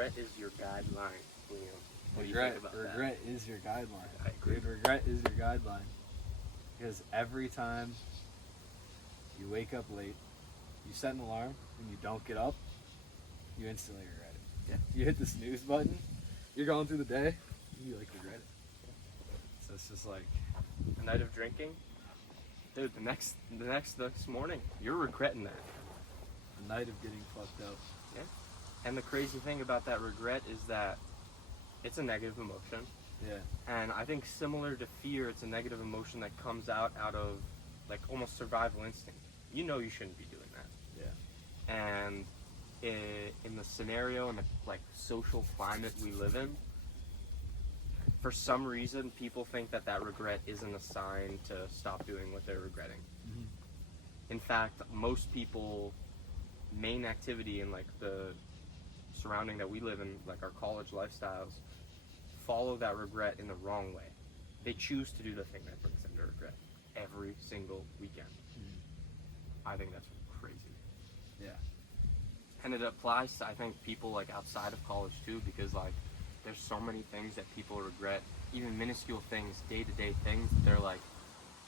regret is your guideline, Liam. What do you Regret, think about regret is your guideline. I agree. Dude, regret is your guideline. Because every time you wake up late, you set an alarm, and you don't get up, you instantly regret it. Yeah. You hit the snooze button, you're going through the day, you like regret it. So it's just like, that? A night of drinking, dude. The next morning, you're regretting that. a night of getting fucked up. Yeah. And the crazy thing about that regret is that it's a negative emotion. Yeah. And I think similar to fear, it's a negative emotion that comes out of like almost survival instinct. You know you shouldn't be doing that. Yeah. And in the scenario and the like social climate we live in, for some reason people think that regret isn't a sign to stop doing what they're regretting. Mm-hmm. In fact, most people main activity in like the surrounding that we live in, like our college lifestyles, follow that regret in the wrong way. They choose to do the thing that brings them to regret every single weekend. Mm-hmm. I think that's crazy. Yeah. And it applies to, I think, people like outside of college too, because like there's so many things that people regret, even minuscule things, day-to-day things, that they're like,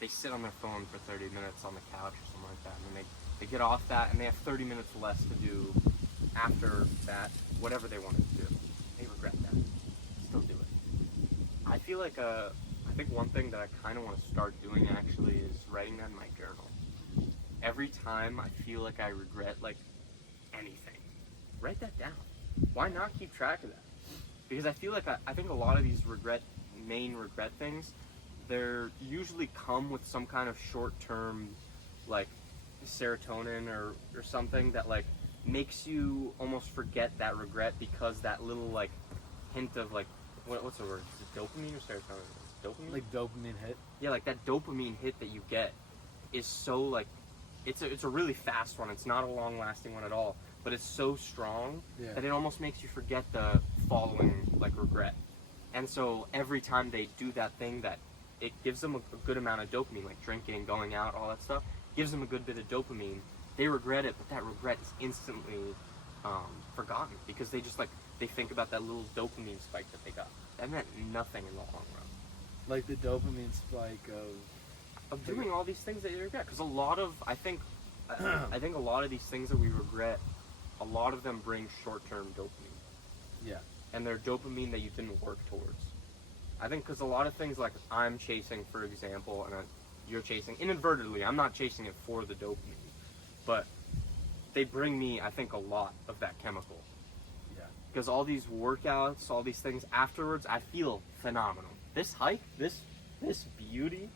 they sit on their phone for 30 minutes on the couch or something like that, and then they get off that and they have 30 minutes less to do after that, whatever they wanted to do. They regret that. Still do it. I feel like, I think one thing that I kind of want to start doing actually is writing that in my journal. Every time I feel like I regret like anything, write that down. Why not keep track of that? Because I feel like I think a lot of these main regret things, they're usually come with some kind of short-term like serotonin or something that like makes you almost forget that regret, because that little like hint of like what's the word? Is it dopamine or serotonin? Dopamine? Like dopamine hit. Yeah, like that dopamine hit that you get is so like it's a really fast one. It's not a long lasting one at all, but it's so strong that it almost makes you forget the following like regret. And so every time they do that thing, that it gives them a good amount of dopamine, like drinking, going out, all that stuff, gives them a good bit of dopamine. They regret it, but that regret is instantly forgotten, because they just like they think about that little dopamine spike that they got. That meant nothing in the long run. Like the dopamine spike Of doing all these things that you regret, because a lot of I think a lot of these things that we regret, a lot of them bring short-term dopamine. Yeah. And they're dopamine that you didn't work towards. I think because a lot of things like I'm chasing, for example, and you're chasing inadvertently. I'm not chasing it for the dopamine, but they bring me, I think, a lot of that chemical. Yeah. Because all these workouts, all these things afterwards, I feel phenomenal. This hike, this beauty,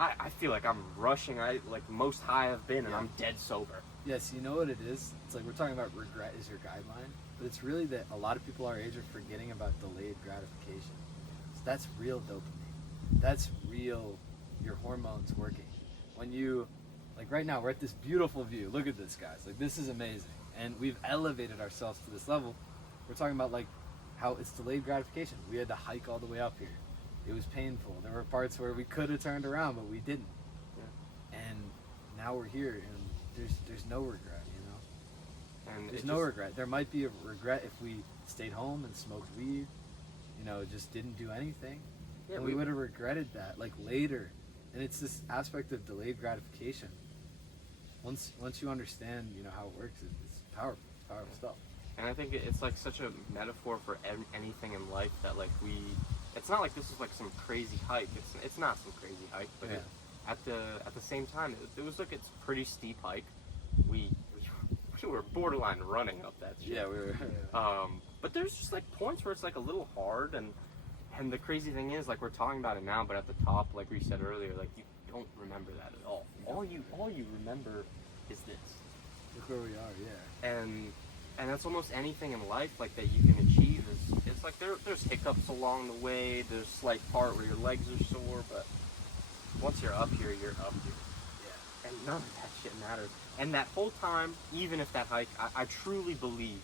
I feel like I'm rushing. I like most high I've been, and I'm dead sober. Yes, you know what it is? It's like we're talking about regret is your guideline, but it's really that a lot of people our age are forgetting about delayed gratification. So that's real dopamine. That's real, your hormones working. When you, like right now, we're at this beautiful view. Look at this, guys. Like this is amazing. And we've elevated ourselves to this level. We're talking about like how it's delayed gratification. We had to hike all the way up here. It was painful. There were parts where we could have turned around, but we didn't. Yeah. And now we're here, and there's no regret, you know? And there's no regret. There might be a regret if we stayed home and smoked weed, you know, just didn't do anything. Yeah, and we would have regretted that, like, later. And it's this aspect of delayed gratification. Once you understand, you know, how it works, it's powerful stuff. And I think it's like such a metaphor for anything in life that like it's not like this is like some crazy hike. It's not some crazy hike, but at the same time, it was like it's pretty steep hike. We were borderline running up that shit. Yeah, we were. But there's just like points where it's like a little hard, and the crazy thing is, like we're talking about it now, but at the top, like we said earlier, like you don't remember that at all. All you remember is this. Look where we are, yeah. And that's almost anything in life like that you can achieve. It's like there's hiccups along the way. There's a slight part where your legs are sore, but once you're up here, you're up here. Yeah. And none of that shit matters. And that whole time, even if that hike, I truly believe,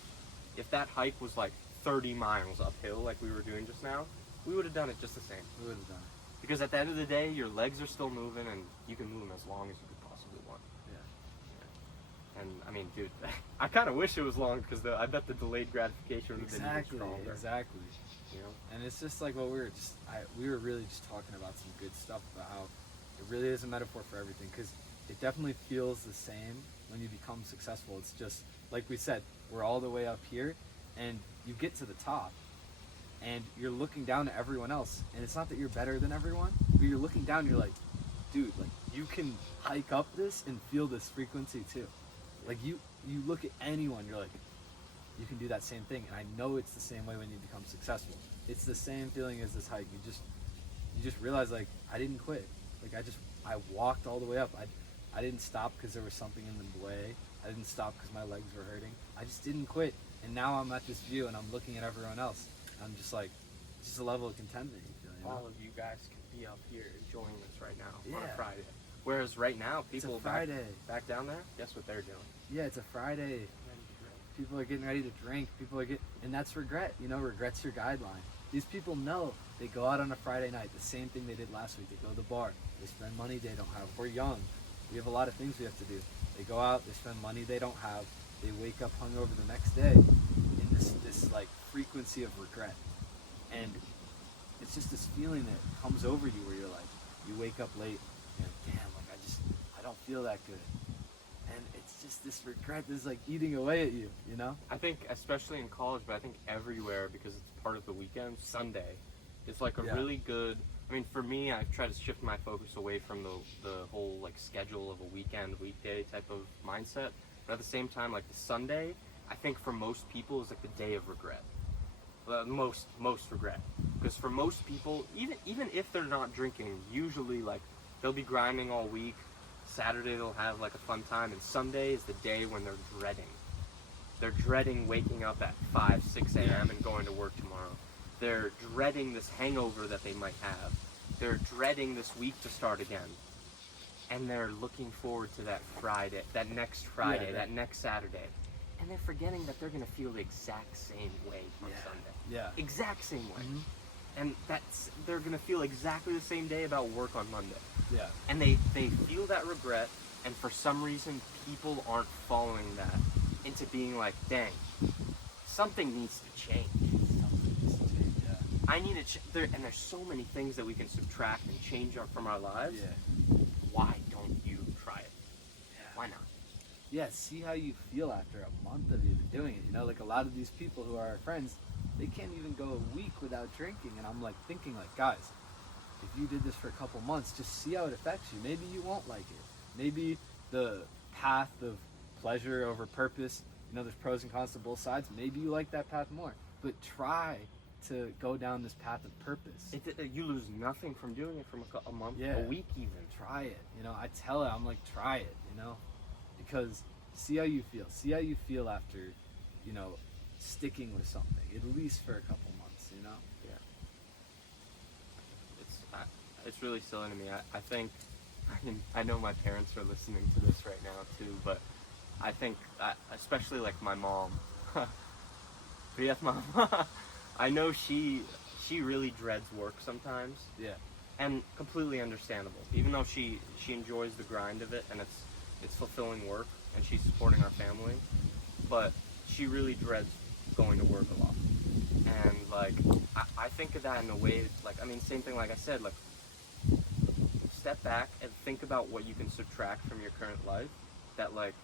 if that hike was like 30 miles uphill like we were doing just now, we would have done it just the same. We would have done it. Because at the end of the day, your legs are still moving, and you can move them as long as you could possibly want. Yeah. And I mean, dude, I kind of wish it was long because I bet the delayed gratification would have been even stronger. Exactly. You know? And it's just like what we were really just talking about some good stuff about how it really is a metaphor for everything, because it definitely feels the same when you become successful. It's just like we said, we're all the way up here, and you get to the top, and you're looking down at everyone else, and it's not that you're better than everyone, but you're looking down, and you're like, dude, like you can hike up this and feel this frequency too. Like you look at anyone, you're like, you can do that same thing. And I know it's the same way when you become successful. It's the same feeling as this hike. You just realize, like, I didn't quit. Like I walked all the way up. I didn't stop because there was something in the way. I didn't stop because my legs were hurting. I just didn't quit. And now I'm at this view and I'm looking at everyone else. I'm just like, it's just a level of contentment you feel, you know? All of you guys can be up here enjoying this right now on Yeah. a Friday. Whereas right now, people It's a Friday. back down there, guess what they're doing? Yeah, it's a Friday. People are getting ready to drink. And that's regret. You know, regret's your guideline. These people know they go out on a Friday night, the same thing they did last week. They go to the bar. They spend money they don't have. We're young. We have a lot of things we have to do. They go out. They spend money they don't have. They wake up hungover the next day in this like frequency of regret. And it's just this feeling that comes over you where you're like, you wake up late and you're like, damn, like I don't feel that good. And it's just this regret that's like eating away at you, you know? I think, especially in college, but I think everywhere, because it's part of the weekend, Sunday is like a really good, I mean, for me, I've tried to shift my focus away from the whole like schedule of a weekend, weekday type of mindset. But at the same time, like the Sunday, I think for most people is like the day of regret. Most regret. Because for most people, even if they're not drinking, usually like they'll be grinding all week. Saturday they'll have like a fun time, and Sunday is the day when they're dreading. They're dreading waking up at 5, 6 a.m. and going to work tomorrow. They're dreading this hangover that they might have. They're dreading this week to start again. And they're looking forward to that Friday, that next Friday, that next Saturday. And they're forgetting that they're going to feel the exact same way on Sunday. Yeah. Exact same way. Mm-hmm. And they're going to feel exactly the same day about work on Monday. Yeah. And they feel that regret, and for some reason, people aren't following that into being like, dang, something needs to change. Yeah. I need to and there's so many things that we can subtract and change from our lives. Yeah. Why don't you try it? Yeah. Why not? Yeah, see how you feel after a month of you doing it. You know, like a lot of these people who are our friends, they can't even go a week without drinking. And I'm like thinking, like, guys, if you did this for a couple months, just see how it affects you. Maybe you won't like it. Maybe the path of pleasure over purpose, you know, there's pros and cons to both sides. Maybe you like that path more. But try to go down this path of purpose. You lose nothing from doing it from a month, a week even. Try it. You know, I tell it, I'm like, try it, you know? Because see how you feel. See how you feel after, you know, sticking with something, at least for a couple months, you know? Yeah. It's really silly to me. I think, I know my parents are listening to this right now too, but I think, especially like my mom, Priya's mom, I know she really dreads work sometimes. Yeah. And completely understandable. Even though she enjoys the grind of it and it's fulfilling work and she's supporting our family, but she really dreads going to work a lot. And like I think of that in a way, like, I mean, same thing like I said, like, step back and think about what you can subtract from your current life that like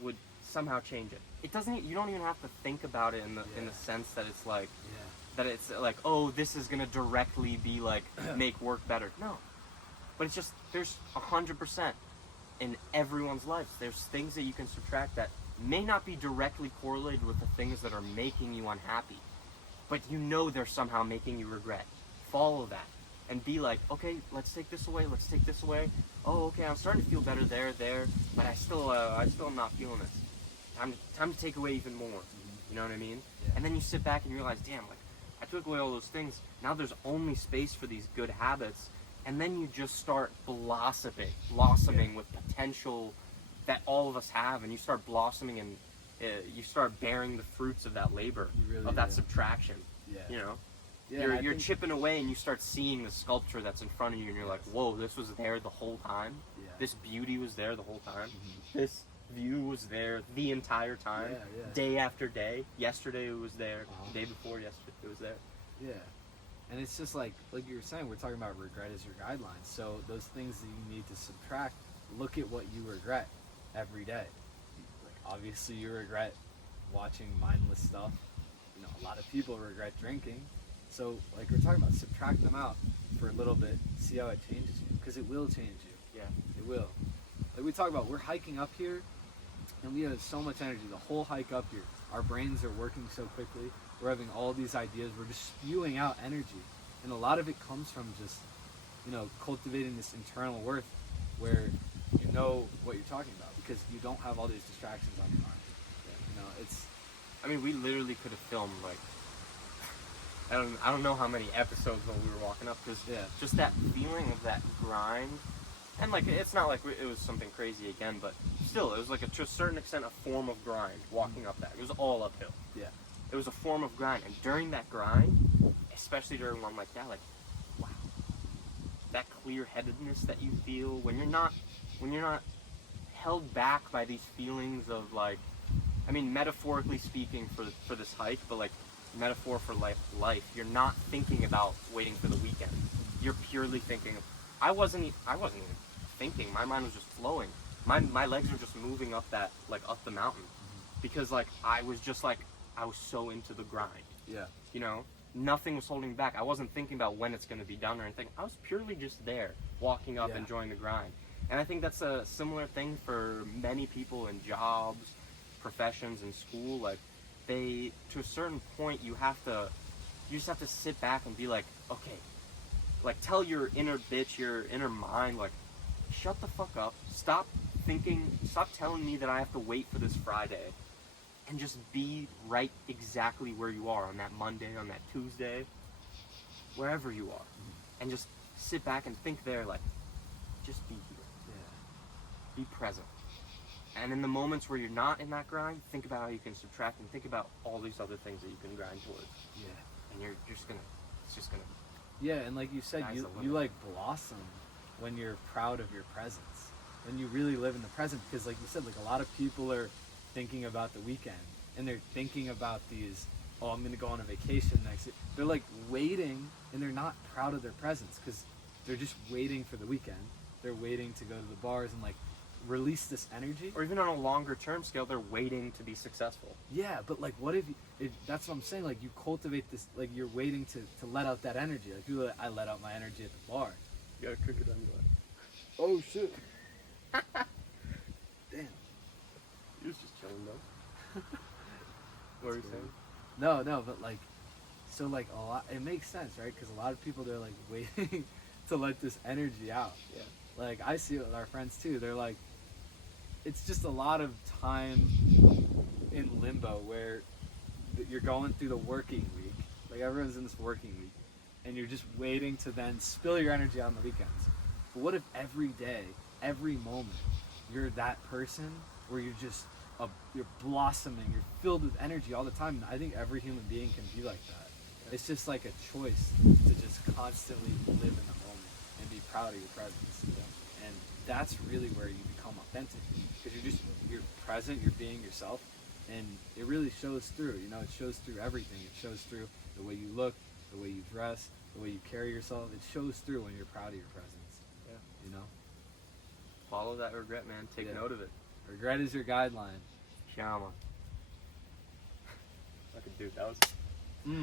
would somehow change it. It doesn't, you don't even have to think about it in the sense that it's like that it's like, oh, this is gonna directly be like make work better. No. But it's just, there's 100% in everyone's lives. There's things that you can subtract that may not be directly correlated with the things that are making you unhappy, but you know they're somehow making you regret. Follow that and be like, okay, let's take this away, let's take this away. Oh, okay, I'm starting to feel better there, but I still am not feeling this. Time to take away even more. You know what I mean? Yeah. And then you sit back and you realize, damn, like, I took away all those things. Now there's only space for these good habits. And then you just start blossoming with potential that all of us have. And you start blossoming and you start bearing the fruits of that labor, You really of that do. subtraction. Yeah. You know? Yeah, you're chipping away and you start seeing the sculpture that's in front of you and you're like, whoa, this was there the whole time. Yeah. This beauty was there the whole time. Mhm. This view was there the entire time. Yeah. Day after day. Yesterday it was there. Uh-huh. The day before yesterday it was there. Yeah. And it's just like you were saying, we're talking about regret as your guidelines. So those things that you need to subtract, look at what you regret every day. Like obviously you regret watching mindless stuff. You know, a lot of people regret drinking. So like we're talking about, subtract them out for a little bit, see how it changes you, because it will change you. Yeah. It will. Like we talk about, we're hiking up here, and we have so much energy. The whole hike up here, our brains are working so quickly. We're having all these ideas. We're just spewing out energy, and a lot of it comes from just, you know, cultivating this internal worth, where you know what you're talking about because you don't have all these distractions on your mind. You know, it's. I mean, we literally could have filmed like I don't know how many episodes when we were walking up because just that feeling of that grind, and like it's not like it was something crazy again, but still it was like to a certain extent a form of grind walking up that. It was all uphill. Yeah. It was a form of grind, and during that grind, especially during one like that, like wow, that clear-headedness that you feel when you're not held back by these feelings of like, I mean, metaphorically speaking for this hike, but like metaphor for life, you're not thinking about waiting for the weekend. You're purely thinking. I wasn't even thinking. My mind was just flowing. My legs were just moving up the mountain, because like I was so into the grind. Yeah. You know, nothing was holding me back. I wasn't thinking about when it's going to be done or anything. I was purely just there, walking up, enjoying the grind. And I think that's a similar thing for many people in jobs, professions, and school. Like to a certain point, you just have to sit back and be like, okay, like tell your inner bitch, your inner mind, like, shut the fuck up. Stop telling me that I have to wait for this Friday, and just be right exactly where you are on that Monday, on that Tuesday, wherever you are, and just sit back and think there, like, just be here. Yeah. Be present. And in the moments where you're not in that grind, think about how you can subtract and think about all these other things that you can grind towards. Yeah. And it's just gonna. Yeah, and like you said, Sky's the limit. you like blossom when you're proud of your presence. When you really live in the present, because like you said, like a lot of people are thinking about the weekend, and they're thinking about these, oh, I'm gonna go on a vacation next year. They're like waiting, and they're not proud of their presence because they're just waiting for the weekend. They're waiting to go to the bars and like release this energy. Or even on a longer term scale, they're waiting to be successful. Yeah, but like, what if that's what I'm saying? Like, you cultivate this, like you're waiting to let out that energy. Like, people, I let out my energy at the bar. You gotta cook it anyway. Oh shit! Damn. He was just chilling though. What were you saying? No, but like, so like a lot, it makes sense, right? Because a lot of people, they're like waiting to let this energy out. Yeah. Like, I see it with our friends too. They're like, it's just a lot of time in limbo where you're going through the working week. Like, everyone's in this working week, and you're just waiting to then spill your energy out on the weekends. But what if every day, every moment, you're that person where you're just you're blossoming, you're filled with energy all the time? And I think every human being can be like that. It's just like a choice to just constantly live in the moment and be proud of your presence. And that's really where you become authentic, because you're present, you're being yourself, and it really shows through. You know, it shows through everything. It shows through the way you look, the way you dress, the way you carry yourself. It shows through when you're proud of your presence. Yeah. You know? Follow that regret, man. Take note of it. Regret is your guideline. Shama. Okay, dude, that was